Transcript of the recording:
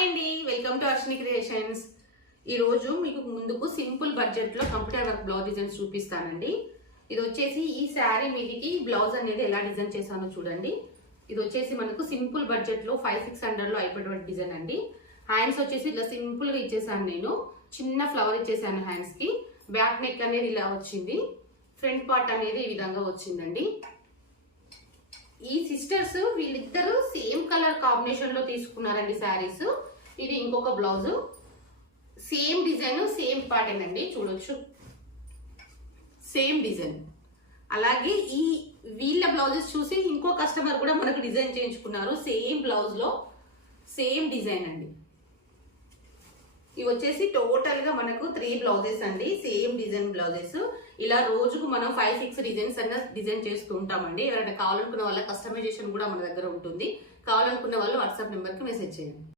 Hi అండి, welcome to Arshini creations. ఈరోజు మీకు ముందుకు సింపుల్ బడ్జెట్లో కంప్యూటర్ వర్క్ బ్లౌజ్ డిజైన్స్ చూపిస్తానండి. ఇది వచ్చేసి ఈ శారీ మీదికి బ్లౌజ్ అనేది ఎలా డిజైన్ చేశానో చూడండి. ఇది వచ్చేసి మనకు సింపుల్ బడ్జెట్లో 500-600లో అయిపోయేటువంటి డిజైన్ అండి. హ్యాండ్స్ వచ్చేసి ఇలా సింపుల్గా ఇచ్చేసాను, నేను చిన్న ఫ్లవర్ ఇచ్చేసాను హ్యాండ్స్కి. బ్యాక్ నెక్ అనేది ఇలా వచ్చింది, ఫ్రంట్ పార్ట్ అనేది ఈ విధంగా వచ్చిందండి. ఈ సిస్టర్స్ వీళ్ళిద్దరు సేమ్ కలర్ కాంబినేషన్ లో తీసుకున్నారండి శారీస్. ఇది ఇంకొక blouse, same design same pattern అండి, చూడొచ్చు సేమ్ డిజైన్. అలాగే ఈ వీళ్ళ బ్లౌజెస్ చూసి ఇంకో కస్టమర్ కూడా మనకు డిజైన్ చేయించుకున్నారు, సేమ్ బ్లౌజ్ లో సేమ్ డిజైన్ అండి. ఇవి వచ్చేసి టోటల్ గా మనకు 3 బ్లౌజెస్ అండి, సేమ్ డిజైన్ బ్లౌజెస్. ఇలా రోజుకు మనం 5-6 డిజైన్స్ అన్న డిజైన్ చేస్తూ ఉంటామండి. ఎవరైనా కావాలనుకున్న వాళ్ళ కస్టమైజేషన్ కూడా మన దగ్గర ఉంటుంది. కావాలనుకున్న వాళ్ళు వాట్సాప్ నెంబర్కి మెసేజ్ చేయండి.